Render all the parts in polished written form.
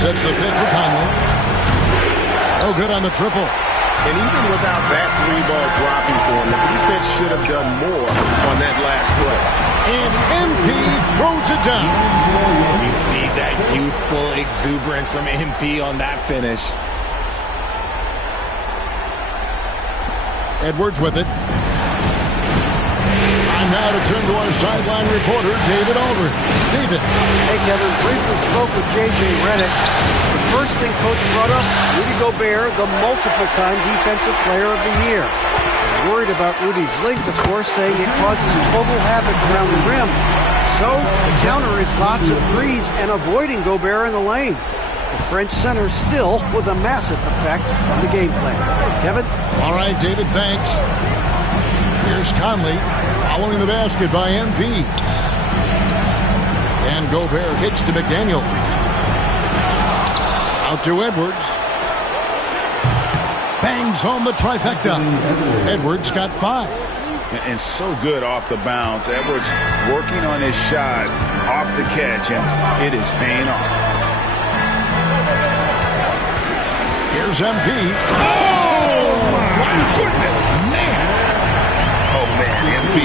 Sets the pick for Conley. Oh, good on the triple. And even without that three-ball dropping for him, the defense should have done more on that last play. And MP throws it down. You see that youthful exuberance from MP on that finish. Edwards with it. Time now to turn to our sideline reporter, David Aldridge. David. Hey, Kevin. Briefly spoke with J.J. Redick. The first thing Coach brought up, Rudy Gobert, the multiple-time Defensive Player of the Year. Worried about Rudy's length, of course, saying it causes total havoc around the rim. So the counter is lots of threes and avoiding Gobert in the lane. The French center still with a massive effect on the game plan. Kevin? All right, David, thanks. Here's Conley following the basket by MP. And Gobert hits to McDaniels. Out to Edwards. Bangs home the trifecta. Edwards got 5. And so good off the bounce. Edwards working on his shot off the catch, and it is paying off. Here's MP. Oh, my goodness, man. Oh, man, MP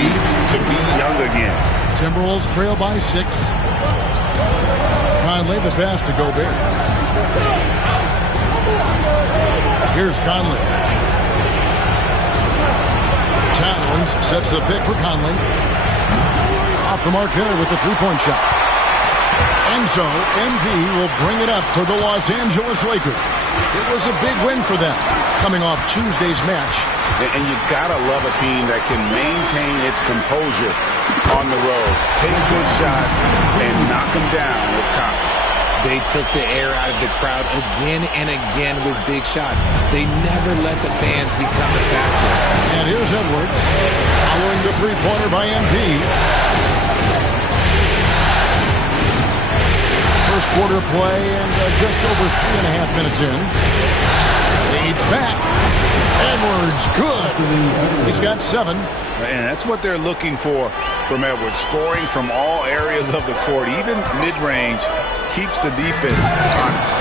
to be young again. Timberwolves trail by 6. Conley the pass to Gobert. Here's Conley. Towns sets the pick for Conley. Off the mark hitter with the three-point shot. And so, MP will bring it up for the Los Angeles Lakers. It was a big win for them, coming off Tuesday's match. And you gotta love a team that can maintain its composure on the road. Take good shots and knock them down with confidence. They took the air out of the crowd again and again with big shots. They never let the fans become a factor. And here's Edwards, following the three-pointer by MP. First quarter play and just over 3.5 minutes in. Leads back. Edwards, good. He's got 7. And that's what they're looking for from Edwards. Scoring from all areas of the court, even mid-range, keeps the defense honest.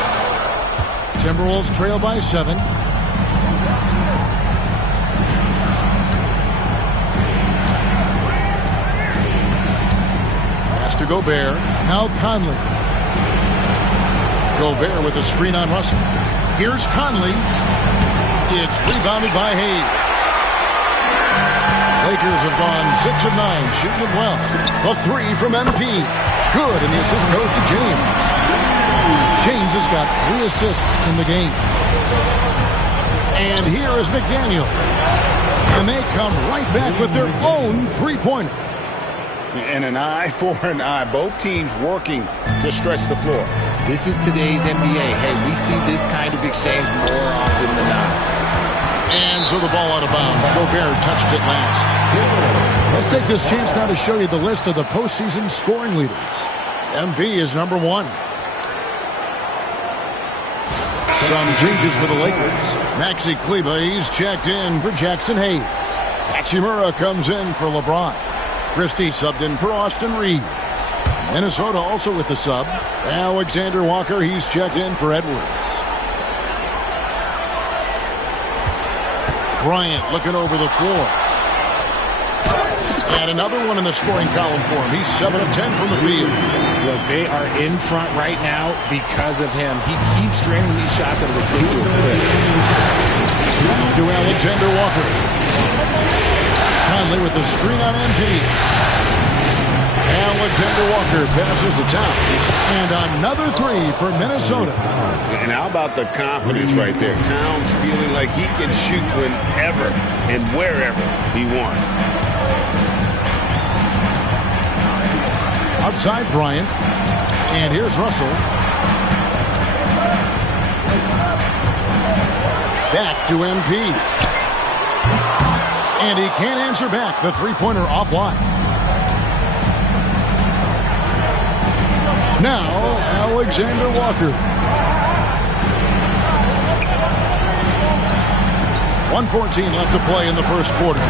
Timberwolves trail by 7. Pass to Gobert. Now Conley. Gobert with a screen on Russell. Here's Conley. It's rebounded by Hayes. Lakers have gone 6 of 9, shooting it well. A 3 from MP. Good, and the assist goes to James. James has got 3 assists in the game. And here is McDaniel. And they come right back with their own three-pointer. And an eye for an eye. Both teams working to stretch the floor. This is today's NBA. Hey, we see this kind of exchange more often than not. And so the ball out of bounds. Gobert touched it last. Let's take this chance now to show you the list of the postseason scoring leaders. MP is number 1. Some changes for the Lakers. Maxi Kleber, he's checked in for Jackson Hayes. Hachimura comes in for LeBron. Christie subbed in for Austin Reeves. Minnesota also with the sub. Alexander Walker, he's checked in for Edwards. Bryant looking over the floor. And another one in the scoring column for him. He's 7 of 10 from the field. Look, they are in front right now because of him. He keeps draining these shots at a ridiculous clip. To Alexander Walker. Conley with the screen on MP. Alexander Walker passes to Towns. And another 3 for Minnesota. And how about the confidence right there? Towns feeling like he can shoot whenever and wherever he wants. Outside Bryant. And here's Russell. Back to MP. And he can't answer back. The three-pointer offline. Now, Alexander Walker. 1:14 left to play in the first quarter.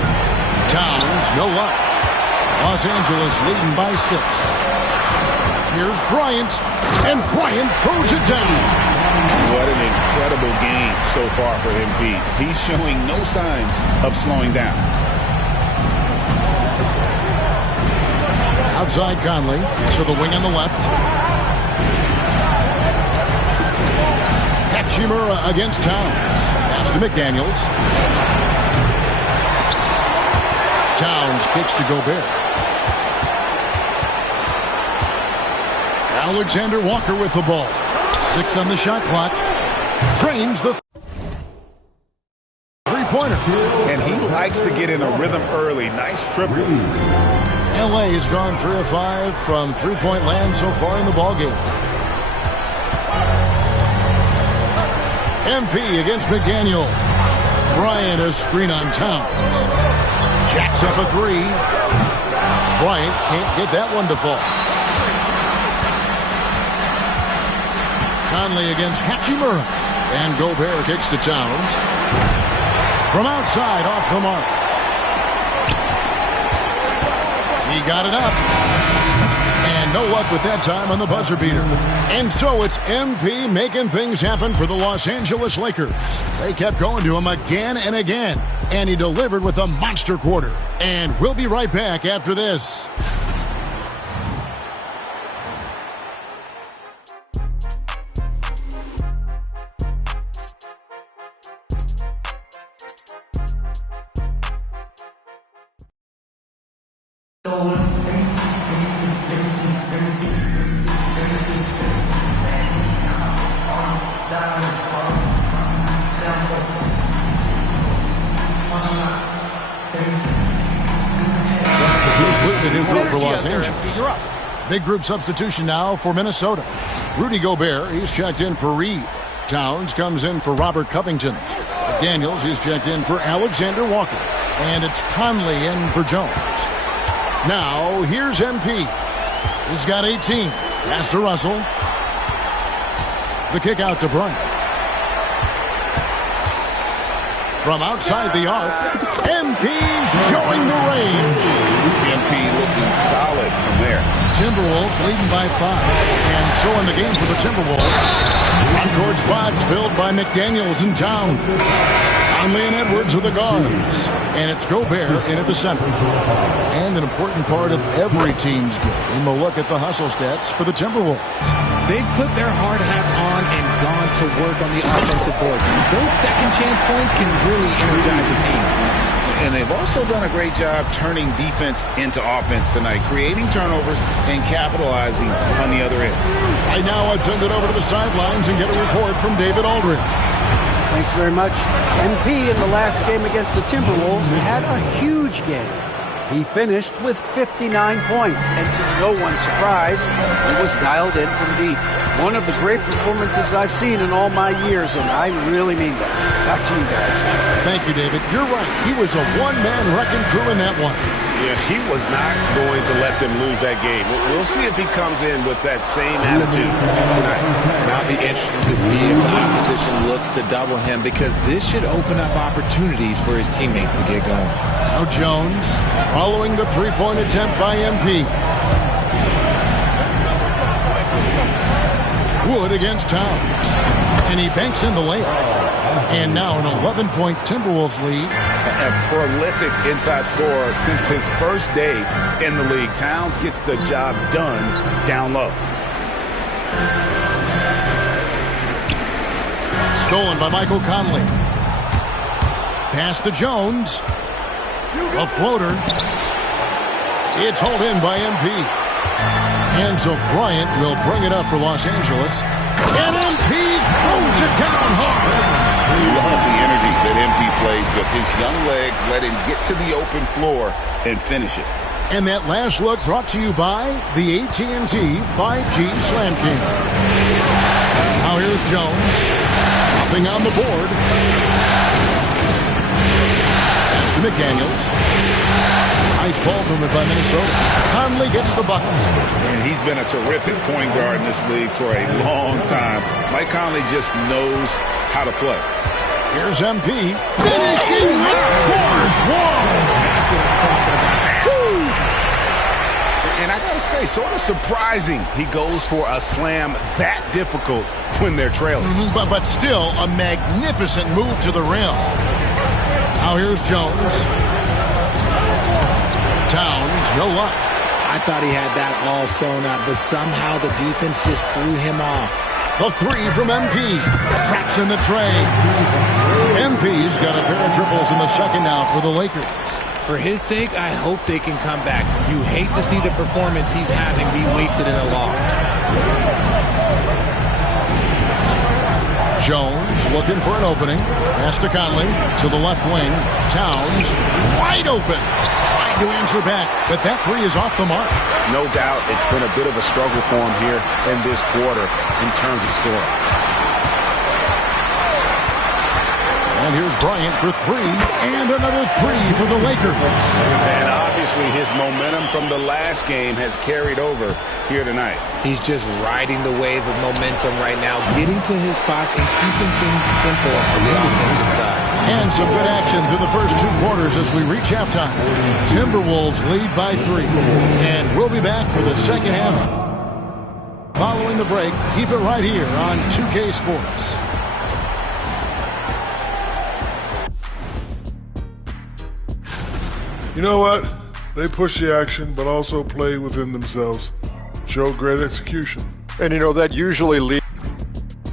Towns, no luck. Los Angeles leading by 6. Here's Bryant, and Bryant throws it down. game so far for MP. He's showing no signs of slowing down. Outside Conley to the wing on the left. Hachimura against Towns. Pass to McDaniels. Towns kicks to Gobert. Alexander Walker with the ball. 6 on the shot clock. Drains the three-pointer. And he likes to get in a rhythm early. Nice triple. LA has gone 3 of 5 from three-point land so far in the ballgame. MP against McDaniel. Bryant a screen on Towns. Jacks up a 3. Bryant can't get that one to fall. Conley against Hachimura. And Gobert kicks to Towns. From outside, off the mark. He got it up. And no luck with that time on the buzzer beater. And so it's MP making things happen for the Los Angeles Lakers. They kept going to him again and again. And he delivered with a monster quarter. And we'll be right back after this. For Los Angeles. Big group substitution now for Minnesota. Rudy Gobert, he's checked in for Reed. Towns comes in for Robert Covington. McDaniels, he's checked in for Alexander Walker. And it's Conley in for Jones. Now, here's MP. He's got 18. Pass to Russell. The kick out to Bryant. From outside the arc, MP showing the range. MP looking solid from there. Timberwolves leading by 5. And so in the game for the Timberwolves, front-court spots filled by McDaniels and Towns. Conley and Edwards are the guards. And it's Gobert in at the center. And an important part of every team's game, a look at the hustle stats for the Timberwolves. They've put their hard hats on and gone to work on the offensive board. Those second chance points can really energize a team. And they've also done a great job turning defense into offense tonight, creating turnovers and capitalizing on the other end. Right now, I'd send it over to the sidelines and get a report from David Aldridge. Thanks very much. MP in the last game against the Timberwolves had a huge game. He finished with 59 points, and to no one's surprise, he was dialed in from deep. One of the great performances I've seen in all my years, and I really mean that. Back to you guys. Thank you, David. You're right. He was a one-man wrecking crew in that one. Yeah, he was not going to let them lose that game. We'll see if he comes in with that same attitude tonight. And I'll be interested to see if the opposition looks to double him, because this should open up opportunities for his teammates to get going. Now Jones following the three-point attempt by MP. Wood against Towns. And he banks in the layup. And now an 11-point Timberwolves lead. A prolific inside scorer since his first day in the league. Towns gets the job done down low. Stolen by Michael Conley. Pass to Jones. A floater. It's hauled in by MP. And so Bryant will bring it up for Los Angeles. And MP throws it down hard. Love the energy that MP plays with. His young legs let him get to the open floor and finish it. And that last look brought to you by the AT&T 5G Slam King. Now here's Jones. Nothing on the board. Pass to McDaniels. Nice ball movement by Minnesota. Conley gets the bucket. And he's been a terrific point guard in this league for a long time. Mike Conley just knows how to play. Here's MP. Finishing with force. Whoa! That's what I'm talking about. And I gotta say, sort of surprising he goes for a slam that difficult when they're trailing. But still, a magnificent move to the rim. Now here's Jones. Towns, no luck. I thought he had that all sewn up, but somehow the defense just threw him off. The three from MP. Traps in the tray. MP's got a pair of triples in the second now for the Lakers. For his sake, I hope they can come back. You hate to see the performance he's having be wasted in a loss. Jones looking for an opening. Pass to Conley to the left wing. Towns wide open. Trying to answer back, but that three is off the mark. No doubt it's been a bit of a struggle for him here in this quarter in terms of scoring. And here's Bryant for three, and another three for the Lakers. And obviously his momentum from the last game has carried over here tonight. He's just riding the wave of momentum right now, getting to his spots and keeping things simple on the offensive side. And some good action through the first two quarters as we reach halftime. Timberwolves lead by 3. And we'll be back for the second half following the break. Keep it right here on 2K Sports. You know what? They push the action, but also play within themselves. Show great execution. And you know, that usually leads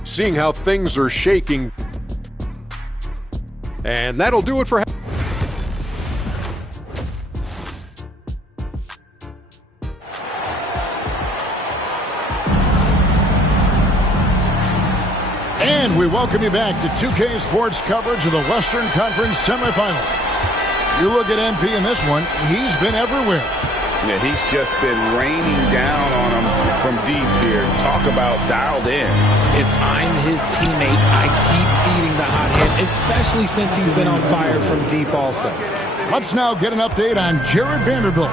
seeing how things are shaking. And that'll do it for And we welcome you back to 2K Sports coverage of the Western Conference semifinals. You look at MP in this one, he's been everywhere. Yeah, he's just been raining down on him from deep here. Talk about dialed in. If I'm his teammate, I keep feeding the hot hand, especially since he's been on fire from deep also. Let's now get an update on Jared Vanderbilt.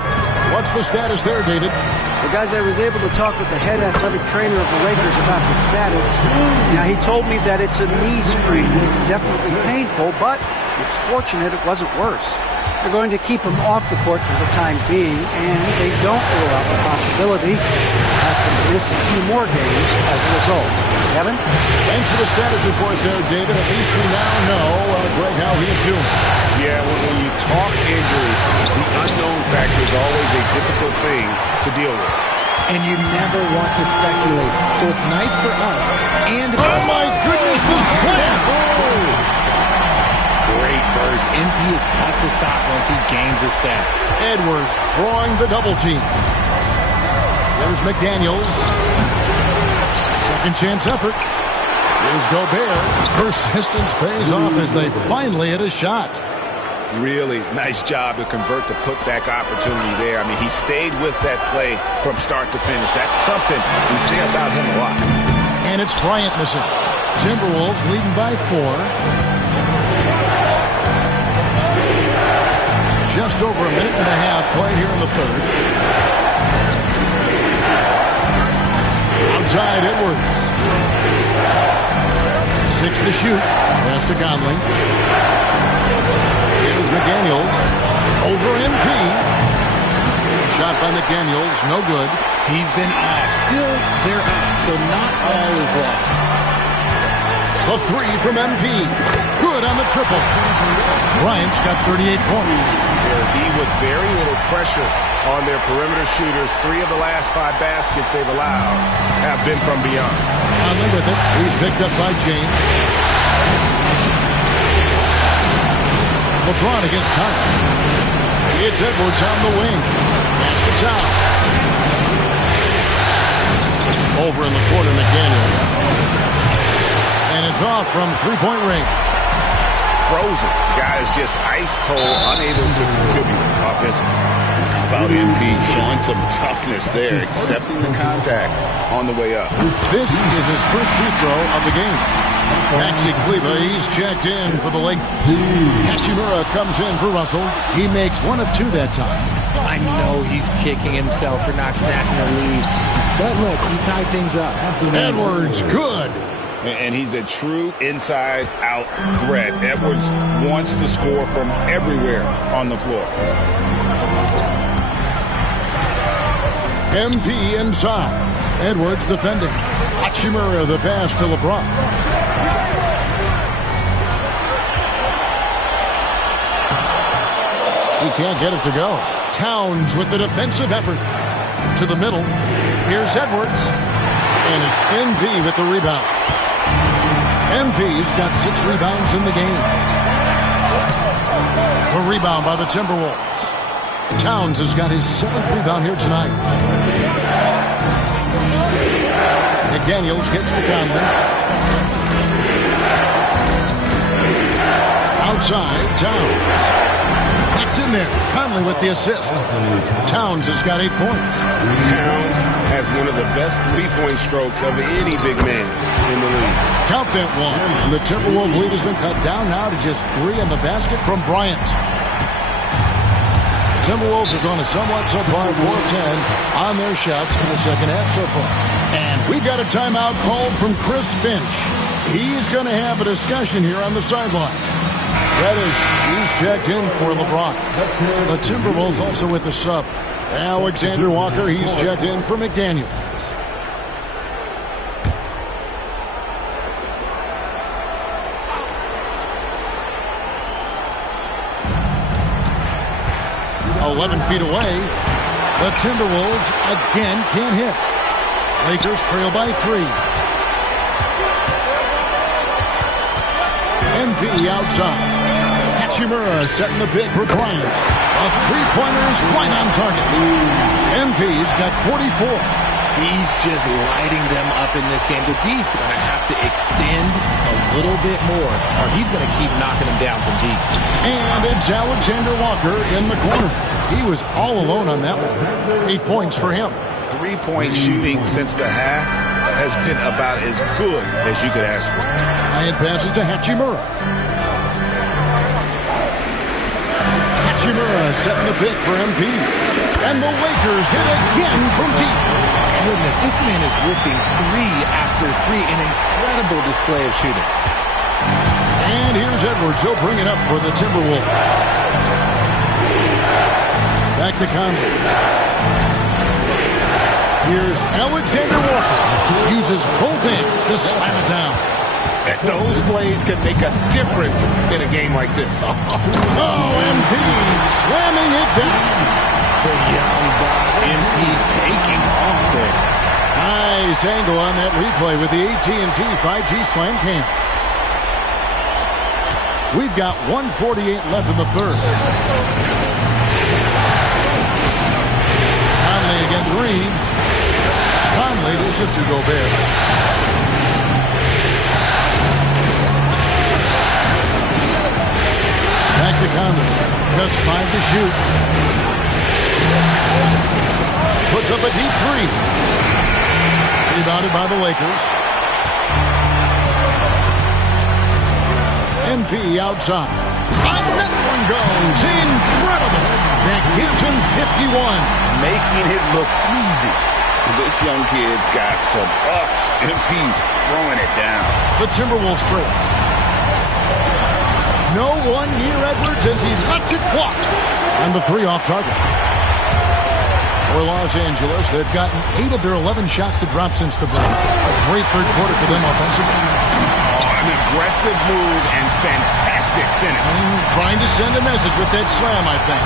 What's the status there, David? Well, guys, I was able to talk with the head athletic trainer of the Lakers about the status. Now, he told me that it's a knee sprain, and it's definitely painful, but it's fortunate it wasn't worse. They're going to keep him off the court for the time being, and they don't rule out the possibility he'll have to miss a few more games as a result. Kevin? Thanks for the status report there, David. At least we now know, Greg, how he's doing. Yeah, when you talk injury, the unknown factor is always a difficult thing to deal with. And you never want to speculate, so it's nice for us. And oh, my goodness, the slam! Oh! Great burst. MP is tough to stop once he gains his step. Edwards drawing the double team. There's McDaniels. Second chance effort. Here's Gobert. Persistence pays off as they finally hit a shot. Really nice job to convert the putback opportunity there. I mean, he stayed with that play from start to finish. That's something we say about him a lot. And it's Bryant missing. Timberwolves leading by 4. Just over a minute and a half played here in the third. Outside Edwards. 6 to shoot. Pass to Conley. Here's McDaniels. Over MP. Shot by McDaniels. No good. He's been off. Still, they're up, so not all is lost. The three from MP. Good on the triple. Bryant's got 38 points. D with very little pressure on their perimeter shooters. 3 of the last 5 baskets they've allowed have been from beyond. Conley with it. He's picked up by James. LeBron against Conley. It's Edwards on the wing. Pass to Towns. Over in the corner, McDaniels. And it's off from three-point range. Frozen. Guy is just ice cold, unable to contribute offensively. How about MP showing some toughness there, accepting the contact on the way up. This is his first free throw of the game. Maxi Kleber, he's checked in for the Lakers. Hachimura comes in for Russell. He makes 1 of 2 that time. I know he's kicking himself for not snatching a lead. But look, he tied things up. Edwards, good. And he's a true inside-out threat. Edwards wants to score from everywhere on the floor. MP inside. Edwards defending. Hachimura the pass to LeBron. He can't get it to go. Towns with the defensive effort. To the middle. Here's Edwards. And it's MP with the rebound. MP's got 6 rebounds in the game. The rebound by the Timberwolves. Towns has got his 7th rebound here tonight. McDaniels gets to Conley. Outside, Towns. That's in there. Conley with the assist. Towns has got 8 points. Towns has one of the best three-point strokes of any big man in the league. Count that one. And the Timberwolves lead has been cut down now to just 3 on the basket from Bryant. The Timberwolves have gone a somewhat subpar 4 of 10 on their shots in the second half so far. And we've got a timeout called from Chris Finch. He's going to have a discussion here on the sideline. Reddish, he's checked in for LeBron. The Timberwolves also with the sub. Alexander Walker, he's checked in for McDaniels. .11 feet away. The Timberwolves again can't hit. Lakers trail by 3. MP outside. Hachimura setting the pick for Bryant. A three-pointer is right on target. MP's got 44. He's just lighting them up in this game. The D's going to have to extend a little bit more, or he's going to keep knocking them down from deep. And it's Alexander Walker in the corner. He was all alone on that one. 8 points for him. Three-point shooting since the half has been about as good as you could ask for. And passes to Hachimura. Hachimura setting the pick for MP. And the Lakers hit again from deep. Goodness, this man is whipping 3 after 3. An incredible display of shooting. And here's Edwards. He'll bring it up for the Timberwolves. Back to Conley. Here's Alexander Walker. Uses both hands to slam it down. And those plays can make a difference in a game like this. MP slamming it down. The young buck MP taking off there. Nice angle on that replay with the AT&T 5G Slam Cam. We've got 1:48 left in the third. Conley against Reeves. Conley dishes to Gobert. Back to Conley. Just 5 to shoot. Puts up a deep 3. Rebounded by the Lakers. MP outside. Another one goes. Incredible. That gives him 51. Making it look easy. This young kid's got some ups. MP throwing it down. The Timberwolves trail. No one near Edwards as he lets it fly. And the 3 off target. For Los Angeles, they've gotten 8 of their 11 shots to drop since the break. A great third quarter for them offensively. An aggressive move and fantastic finish. Trying to send a message with that slam, I think.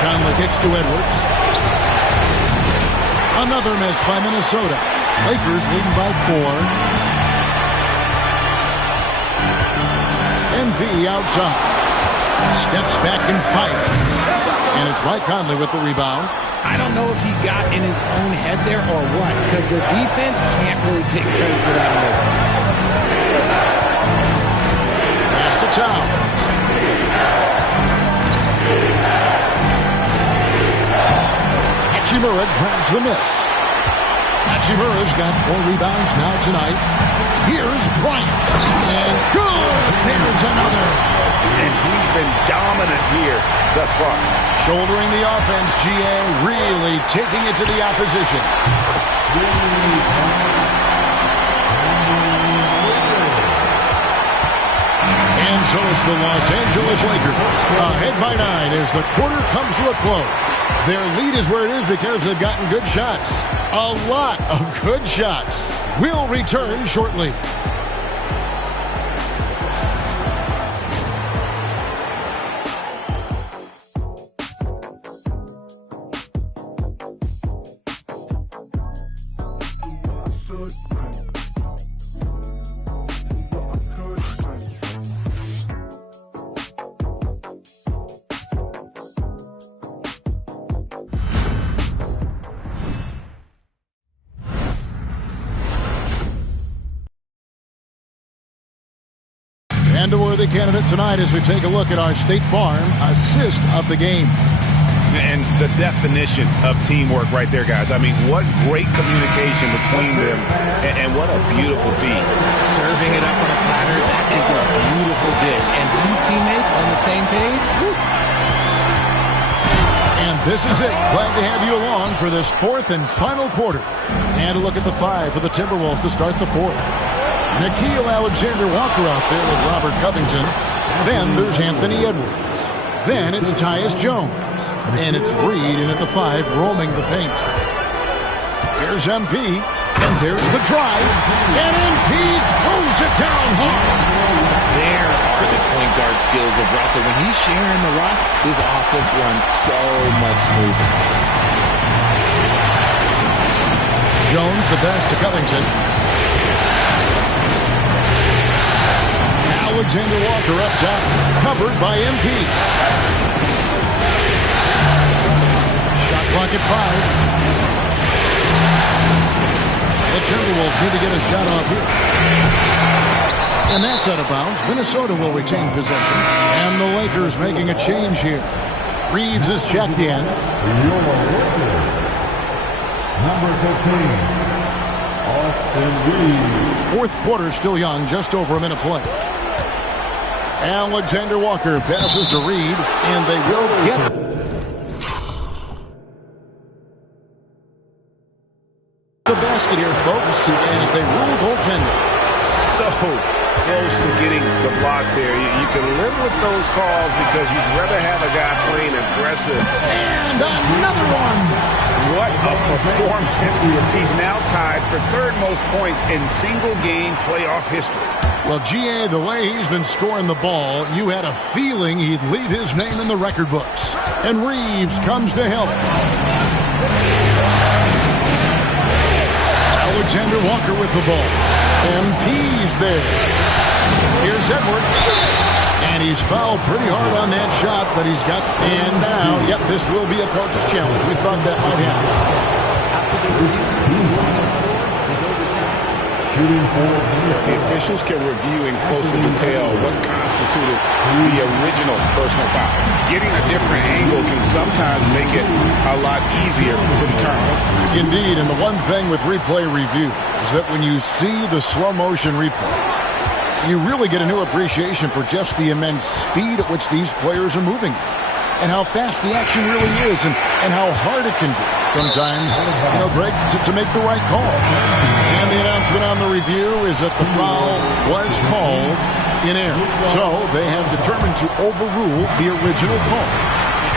Conley kicks to Edwards. Another miss by Minnesota. Lakers leading by 4. MP outside. Steps back and fires. And it's Mike Conley with the rebound. I don't know if he got in his own head there or what, because the defense can't really take credit for that miss. Pass to Towns. Hachimura grabs the miss. Hachimura's got 4 rebounds now tonight. Here's Bryant. And good! There's another. And he's been dominant here thus far. Shouldering the offense, GA really taking it to the opposition. And so it's It's the Los Angeles Lakers ahead by 9 as the quarter comes to a close. Their lead is where it is because they've gotten good shots. A lot of good shots. We'll return shortly. And a worthy candidate tonight as we take a look at our State Farm assist of the game. And the definition of teamwork right there, guys. I mean, what great communication between them, and what a beautiful feed. Serving it up on a platter, that is a beautiful dish. And two teammates on the same page. Woo. And this is it. Glad to have you along for this fourth and final quarter. And a look at the 5 for the Timberwolves to start the fourth. Nickeil Alexander-Walker out there with Robert Covington. Then there's Anthony Edwards. Then it's Tyus Jones. And it's Reed in at the 5 roaming the paint. Here's MP. And there's the drive. And MP throws it down hard. There are the point guard skills of Russell. When he's sharing the rock, his offense runs so much smoother. Jones the pass to Covington. Alexander Walker up top, covered by MP. Shot clock at 5. The Timberwolves need to get a shot off here. And that's out of bounds. Minnesota will retain possession. And the Lakers making a change here. Reeves is checked in. Number 15, Austin Reeves. Fourth quarter still young, just over a minute play. Alexander Walker passes to Reed, and they will get it. The basket here, folks, as they rule goaltender. So close to getting the block there. You can live with those calls because you'd rather have a guy playing aggressive. And another one. What a performance. He's now tied for third most points in single-game playoff history. Well, GA, the way he's been scoring the ball, you had a feeling he'd leave his name in the record books. And Reeves comes to help. Alexander Walker with the ball. MP's there. Here's Edwards. And he's fouled pretty hard on that shot, but he's got... And now, yep, this will be a coach's challenge. We thought that might happen. The officials can review in closer detail what constituted the original personal foul. Getting a different angle can sometimes make it a lot easier to determine. Indeed, and the one thing with replay review is that when you see the slow motion replays, you really get a new appreciation for just the immense speed at which these players are moving and how fast the action really is and how hard it can be sometimes, Greg, to make the right call. And the announcement on the review is that the foul was called in error. So they have determined to overrule the original call.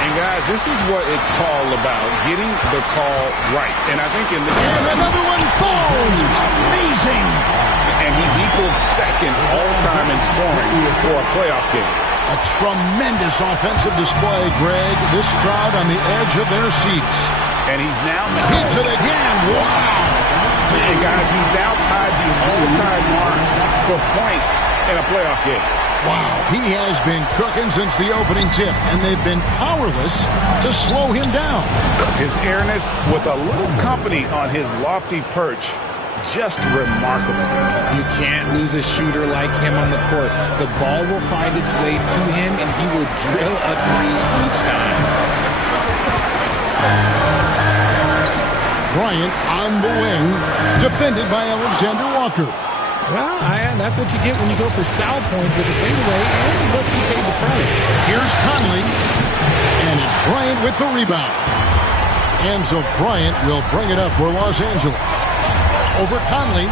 And guys, this is what it's all about, getting the call right. And I think in this... And another one falls! Amazing! And he's equaled second all-time in scoring for a playoff game. A tremendous offensive display, Greg. This crowd on the edge of their seats. And he's now... Hits it again. Wow. And guys, he's now tied the all-time mark for points in a playoff game. Wow. He has been cooking since the opening tip, and they've been powerless to slow him down. His airness with a little company on his lofty perch. Just remarkable. You can't lose a shooter like him on the court. The ball will find its way to him, and he will drill a three each time. Bryant on the wing, defended by Alexander Walker. Well, that's what you get when you go for style points with the fadeaway, and look, he paid the price. Here's Conley, and it's Bryant with the rebound. And so Bryant will bring it up for Los Angeles. Over Conley.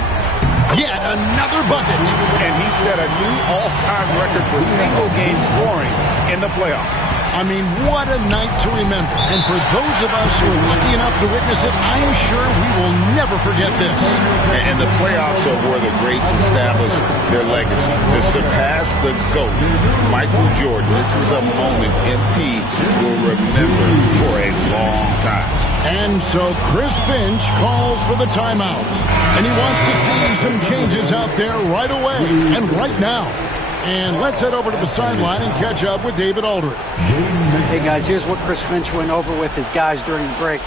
Yet another bucket. And he set a new all-time record for single-game scoring in the playoffs. I mean, what a night to remember. And for those of us who are lucky enough to witness it, I'm sure we will never forget this. And the playoffs are where the greats establish their legacy. To surpass the GOAT, Michael Jordan, this is a moment MP will remember for a long time. And so Chris Finch calls for the timeout. And he wants to see some changes out there right away and right now. And let's head over to the sideline and catch up with David Aldridge. Hey, guys, here's what Chris Finch went over with his guys during the break.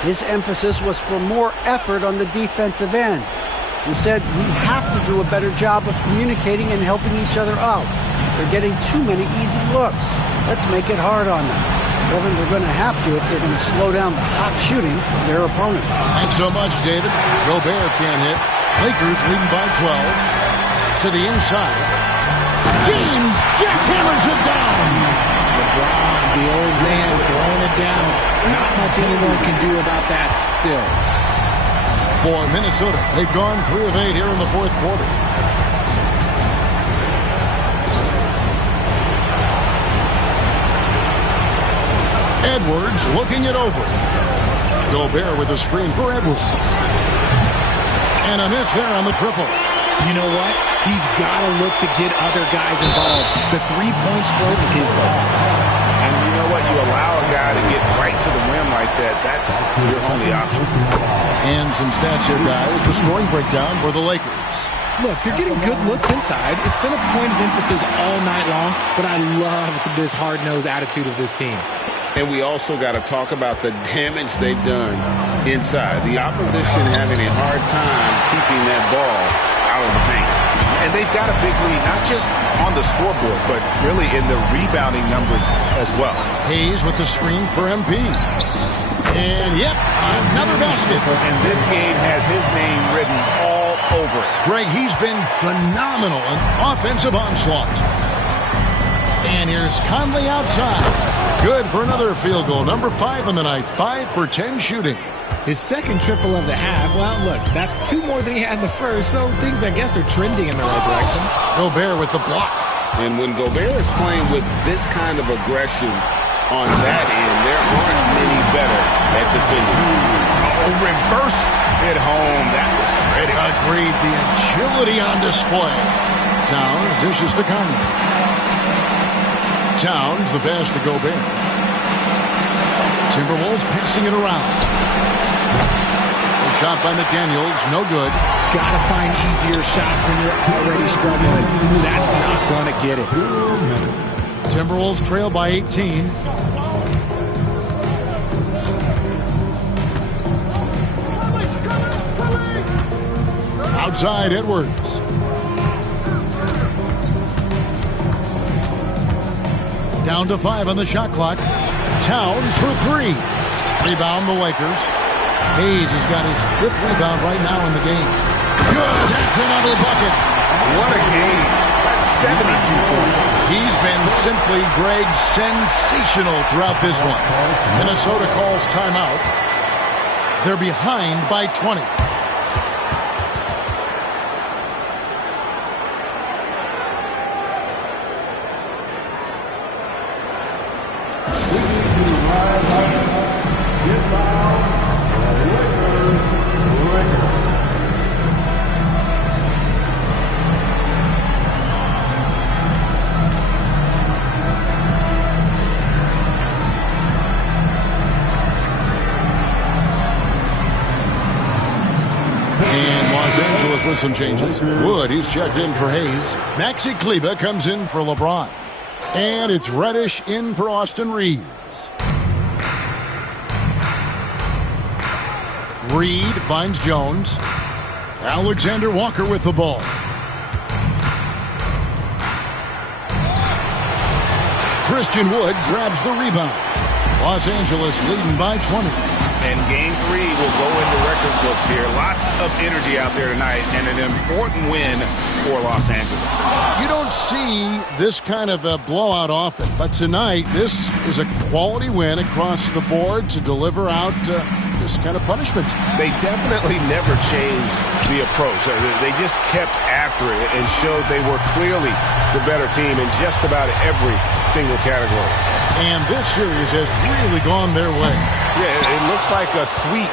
His emphasis was for more effort on the defensive end. He said we have to do a better job of communicating and helping each other out. They're getting too many easy looks. Let's make it hard on them. Kevin, they're going to have to if they're going to slow down the hot shooting of their opponent. Thanks so much, David. Gobert can't hit. Lakers leading by 12. To the inside. James jackhammers it down. LeBron, the old man, throwing it down. Not much anyone can do about that still. For Minnesota, they've gone 3 of 8 here in the fourth quarter. Edwards looking it over. Gobert with a screen for Edwards. And a miss there on the triple. You know what? He's got to look to get other guys involved. The three-point stroke is off. And you know what? You allow a guy to get right to the rim like that. That's your only option. And some stats here, guys. The scoring breakdown for the Lakers. Look, they're getting good looks inside. It's been a point of emphasis all night long, but I love this hard-nosed attitude of this team. And we also got to talk about the damage they've done inside. The opposition having a hard time keeping that ball out of the paint. And they've got a big lead, not just on the scoreboard, but really in the rebounding numbers as well. Hayes with the screen for MP. And, yep, another basket. And this game has his name written all over it. Greg, he's been phenomenal in offensive onslaught. And here's Conley outside. Good for another field goal. Number 5 on the night. 5 for 10 shooting. His second triple of the half. Well, look, that's 2 more than he had in the first, so things, I guess, are trending in the right direction. Gobert with the block. And when Gobert is playing with this kind of aggression on that end, there aren't many better at defending. Oh, reversed at home. That was pretty. Agreed. The agility on display. Towns dishes to Conley. Towns the pass to Gobert. Timberwolves passing it around. A shot by McDaniels, no good. Gotta find easier shots when you're already struggling. That's not gonna get it. Timberwolves trail by 18. Outside Edwards. Down to 5 on the shot clock. Towns for 3. Rebound the Lakers. Hayes has got his 5th rebound right now in the game. Good, that's another bucket. What a game. That's 72 points. He's been simply, Greg, sensational throughout this one. Minnesota calls timeout. They're behind by 20. With some changes. Wood, he's checked in for Hayes. Maxi Kleber comes in for LeBron. And it's Reddish in for Austin Reeves. Reed finds Jones. Alexander Walker with the ball. Christian Wood grabs the rebound. Los Angeles leading by 20. And game 3 will go into record books here. Lots of energy out there tonight and an important win for Los Angeles. You don't see this kind of a blowout often, but tonight this is a quality win across the board to deliver out this kind of punishment. They definitely never changed the approach. They just kept after it and showed they were clearly the better team in just about every single category. And this series has really gone their way. Yeah, it looks like a sweep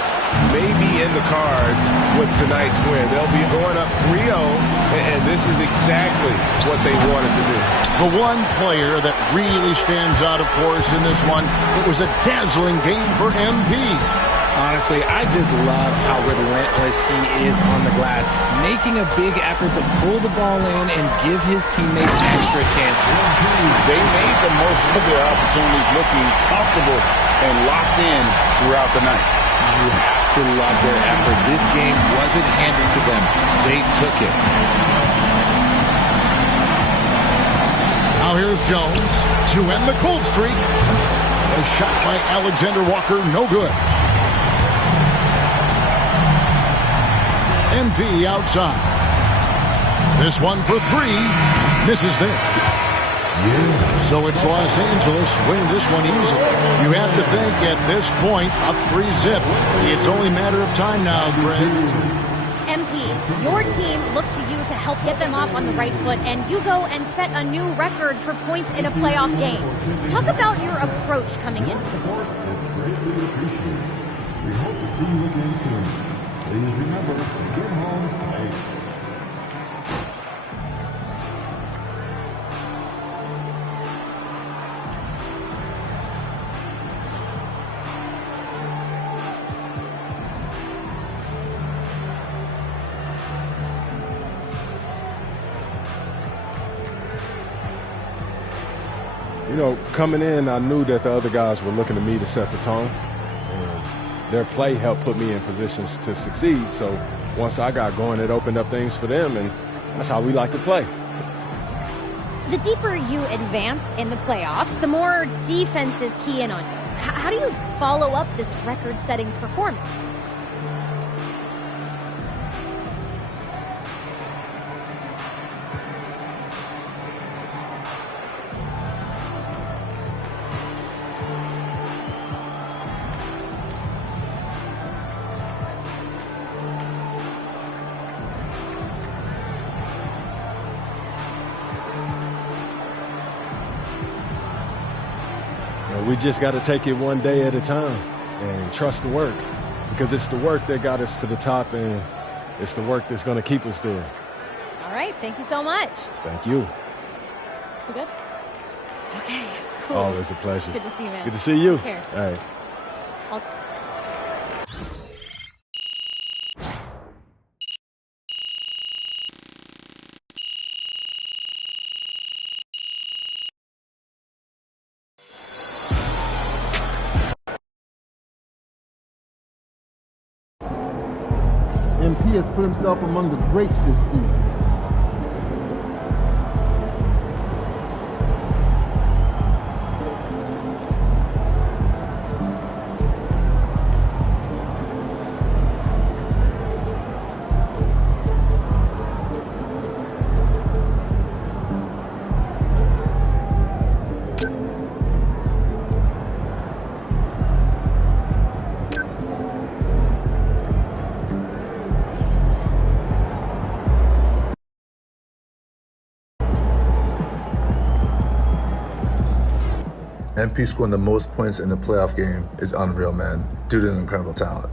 may be in the cards with tonight's win. They'll be going up 3-0, and this is exactly what they wanted to do. The one player that really stands out, of course, in this one, it was a dazzling game for MP. Honestly, I just love how relentless he is on the glass, making a big effort to pull the ball in and give his teammates extra chances. They made the most of their opportunities, looking comfortable and locked in throughout the night. You have to love their effort. This game wasn't handed to them. They took it. Now here's Jones to end the cold streak. A shot by Alexander Walker, no good. MP outside. This one for three. Misses there. So it's Los Angeles winning this one easily. You have to think at this point, up 3-zip. It's only a matter of time now, Greg. MP, your team looked to you to help get them off on the right foot, and you go and set a new record for points in a playoff game. Talk about your approach coming into this. We hope to see you again soon. Please remember, get home safe. You know, coming in, I knew that the other guys were looking to me to set the tone. And their play helped put me in positions to succeed. So once I got going, it opened up things for them, and that's how we like to play. The deeper you advance in the playoffs, the more defenses key in on you. How do you follow up this record-setting performance? We just got to take it one day at a time and trust the work, because it's the work that got us to the top, and it's the work that's going to keep us there. All right. Thank you so much. Thank you. You good? Okay, cool. Always a pleasure. Good to see you, man. Good to see you. Take care. All right. MP has put himself among the greats this season. MP scoring the most points in the playoff game is unreal, man. Dude is an incredible talent.